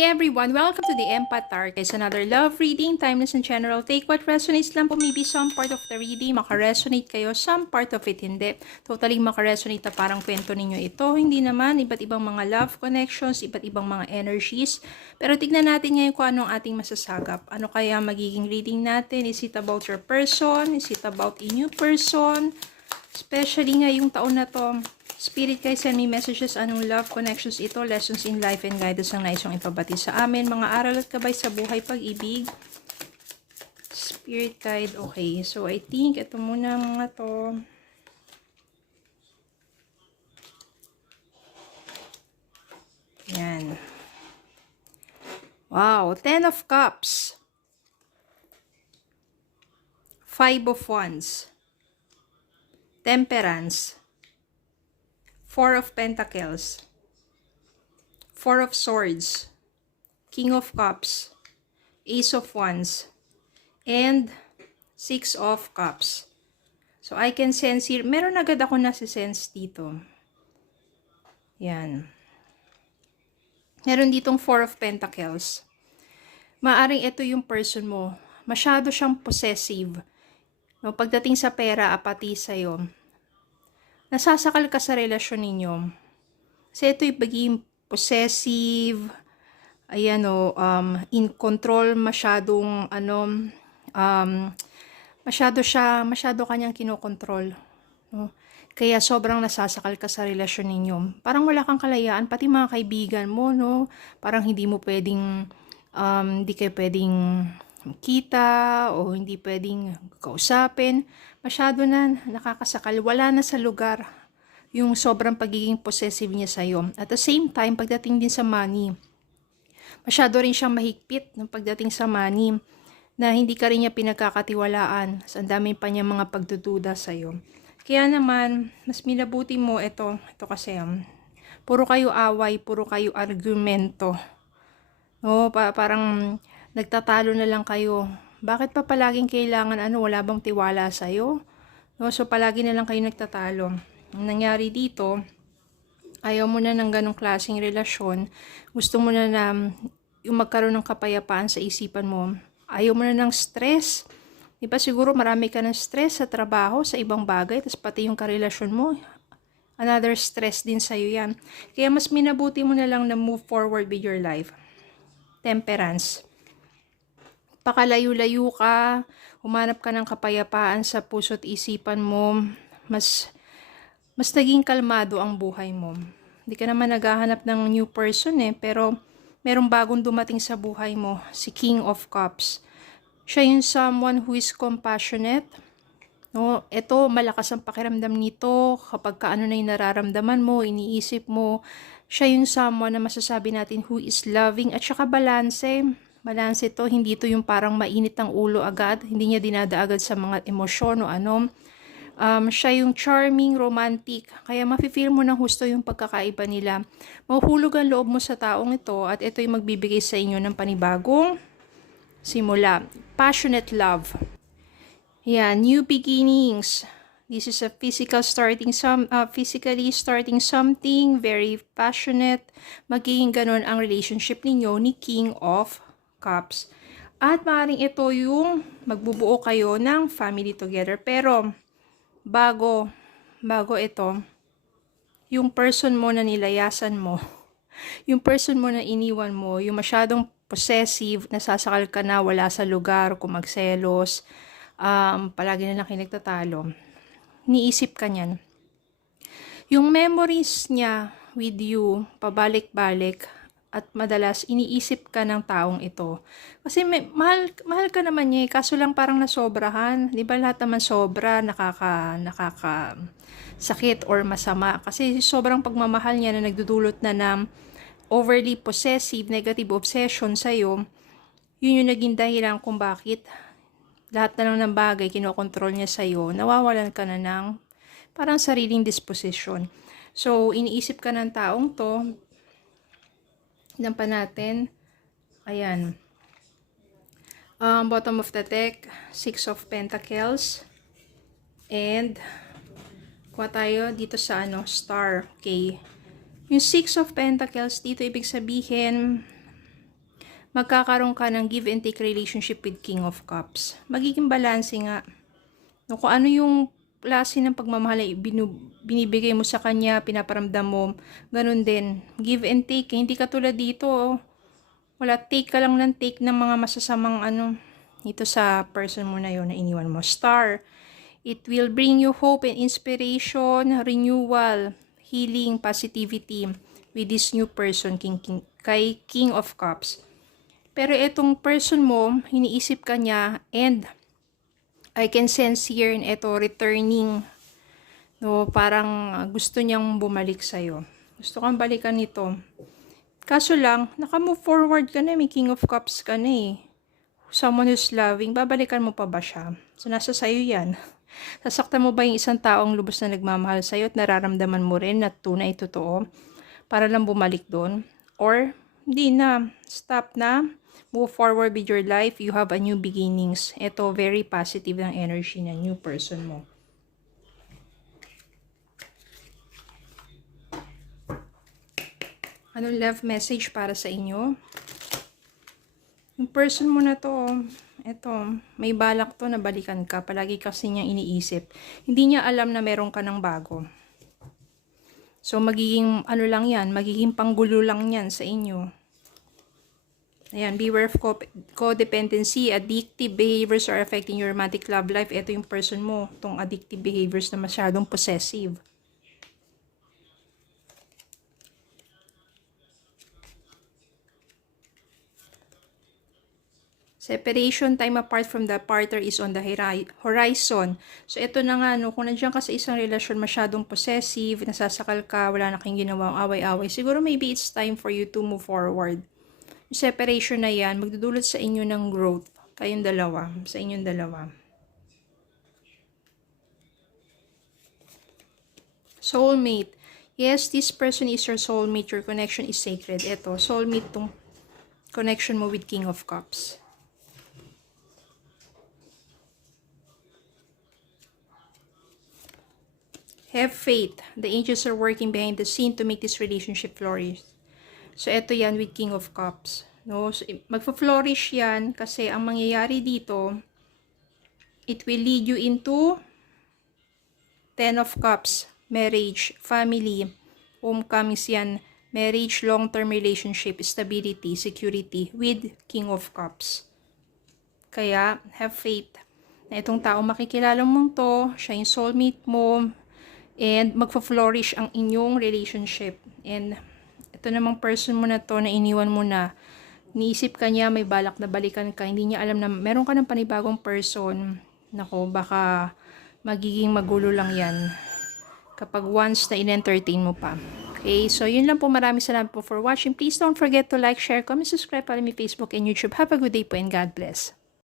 Hey everyone, welcome to the Empath Tarot. It's another love reading, timeless and general. Take what resonates lang po. Maybe some part of the reading makaresonate kayo, some part of it hindi. Totally makaresonate na parang kwento ninyo ito. Hindi naman, iba't ibang mga love connections, iba't ibang mga energies. Pero tignan natin ngayon kung anong ating masasagap. Ano kaya magiging reading natin? Is it about your person? Is it about a new person? Especially ngayong taon na to. Spirit guys, send me messages. Anong love connections ito? Lessons in life and guidance ang nais yung ipabati sa amin. Mga aral at gabay sa buhay, pag-ibig. Spirit guide. Okay. So, I think ito muna mga to. Yan. Wow. 10 of Cups. 5 of Wands. Temperance. 4 of Pentacles, 4 of Swords, King of Cups, Ace of Wands, and 6 of Cups. So, I can sense here, meron agad ako nasi-sense dito. Yan. Meron ditong 4 of Pentacles. Maaring ito yung person mo. Masyado siyang possessive. No, pagdating sa pera, apati sa'yo. Nasasakal ka sa relasyon ninyo. Kasi ito'y pagiging possessive, ayan o, in control, masyadong, masyado kanyang kinokontrol. No? Kaya sobrang nasasakal ka sa relasyon ninyo. Parang wala kang kalayaan, pati mga kaibigan mo, no? Parang hindi mo pwedeng, hindi kayo pwedeng kita o hindi pwedeng kausapin. Masyado na nakakasakal, wala na sa lugar yung sobrang pagiging possessive niya sa'yo. At the same time, pagdating din sa money, masyado rin siyang mahigpit ng pagdating sa money na hindi ka rin niya pinagkakatiwalaan. Ang dami pa niya mga pagdududa sa'yo. Kaya naman, mas minabuti mo ito kasi puro kayo away, puro kayo argumento. No, parang nagtatalo na lang kayo. Bakit pa palaging kailangan wala bang tiwala sa'yo? No, so palagi na lang kayo nagtatalo. Ang nangyari dito, ayaw mo na ng ganong klaseng relasyon. Gusto mo na yung magkaroon ng kapayapaan sa isipan mo. Ayaw mo na ng stress. Diba siguro marami ka ng stress sa trabaho, sa ibang bagay, tapos pati yung karelasyon mo. Another stress din sa'yo yan. Kaya mas minabuti mo na lang na move forward with your life. Temperance. Pakalayo-layo ka, humanap ka ng kapayapaan sa puso't isipan mo, mas naging kalmado ang buhay mo. Hindi ka naman naghahanap ng new person pero merong bagong dumating sa buhay mo, si King of Cups. Siya yung someone who is compassionate. No, ito malakas ang pakiramdam nito kapag kaano na yung nararamdaman mo, iniisip mo. Siya yung someone na masasabi natin who is loving at saka balanse. Balanse ito, hindi ito yung parang mainit ang ulo agad, hindi niya dinada agad sa mga emosyon o siya yung charming, romantic, kaya mafe-feel mo ng husto yung pagkakaiba nila. Mahuhulog ang loob mo sa taong ito at ito yung magbibigay sa inyo ng panibagong simula. Passionate love. Yeah, new beginnings. This is a physically starting something, very passionate. Magiging ganun ang relationship ninyo ni King of Cups. At maaaring ito yung magbubuo kayo ng family together. Pero, bago ito, yung person mo na nilayasan mo, yung person mo na iniwan mo, yung masyadong possessive, nasasakal ka na, wala sa lugar, kung magselos, palagi na lang kayo nagtatalo, niisip ka niyan. Yung memories niya with you, pabalik-balik, at madalas iniisip ka ng taong ito. Kasi mahal ka naman niya kaso lang parang nasobrahan. Di ba lahat naman sobra, nakakasakit or masama. Kasi sobrang pagmamahal niya na nagdudulot na ng overly possessive, negative obsession sa'yo, yun yung naging dahilan kung bakit lahat na lang ng bagay kinokontrol niya sa'yo, nawawalan ka na ng parang sariling disposition. So, iniisip ka ng taong to, pa natin, ayan, bottom of the deck, 6 of Pentacles, and kuha tayo dito sa star, okay. Yung 6 of Pentacles, dito ibig sabihin, magkakaroon ka ng give and take relationship with King of Cups. Magiging balance nga. No, kung ano yung klase ng pagmamahal ay binibigay mo sa kanya, pinaparamdam mo, ganun din. Give and take. Hindi ka tulad dito. Wala, take ka lang ng take ng mga masasamang dito sa person mo na yon na iniwan mo. Star. It will bring you hope and inspiration, renewal, healing, positivity with this new person, kay King of Cups. Pero itong person mo, hiniisip ka niya, and I can sense here in ito returning. No, parang gusto niyang bumalik sa'yo. Gusto kang balikan nito. Kaso lang, naka-move forward ka na, may King of Cups ka na eh. Someone who's loving, babalikan mo pa ba siya? So, nasa sa'yo yan. Sasaktan mo ba yung isang taong lubos na nagmamahal sa'yo at nararamdaman mo rin na tunay totoo para lang bumalik doon? Or, hindi na. Stop na. Move forward with your life. You have a new beginnings. Ito, very positive ng energy na new person mo. Anong love message para sa inyo? Yung person mo na to, eto, may balak to na balikan ka. Palagi kasi niyang iniisip. Hindi niya alam na meron ka ng bago. So, magiging, lang yan, magiging panggulo lang yan sa inyo. Ayan, beware of codependency, addictive behaviors are affecting your romantic love life. Ito yung person mo, tong addictive behaviors na masyadong possessive. Separation, time apart from the partner is on the horizon. So, ito na nga, no, kung nandiyan ka sa isang relasyon masyadong possessive, nasasakal ka, wala na kayong ginawang away-away, siguro maybe it's time for you to move forward. Yung separation na yan, magdudulot sa inyo ng growth, kayong dalawa, sa inyong dalawa. Soulmate. Yes, this person is your soulmate. Your connection is sacred. Ito, soulmate tong connection mo with King of Cups. Have faith. The angels are working behind the scene to make this relationship flourish. So, eto yan with King of Cups. No? So, magpa-flourish yan kasi ang mangyayari dito, it will lead you into Ten of Cups, marriage, family, homecomings yan, marriage, long-term relationship, stability, security with King of Cups. Kaya, have faith na itong tao makikilala mo to, siya yung soulmate mo, and magpa-flourish ang inyong relationship. And ito namang person mo na to na iniwan mo na, niisip ka niya, may balak na balikan ka, hindi niya alam na meron ka ng panibagong person. Nako, baka magiging magulo lang yan kapag once na in-entertain mo pa. Okay, so yun lang po. Maraming salamat po for watching. Please don't forget to like, share, comment, subscribe para mi Facebook and YouTube. Have a good day po and God bless.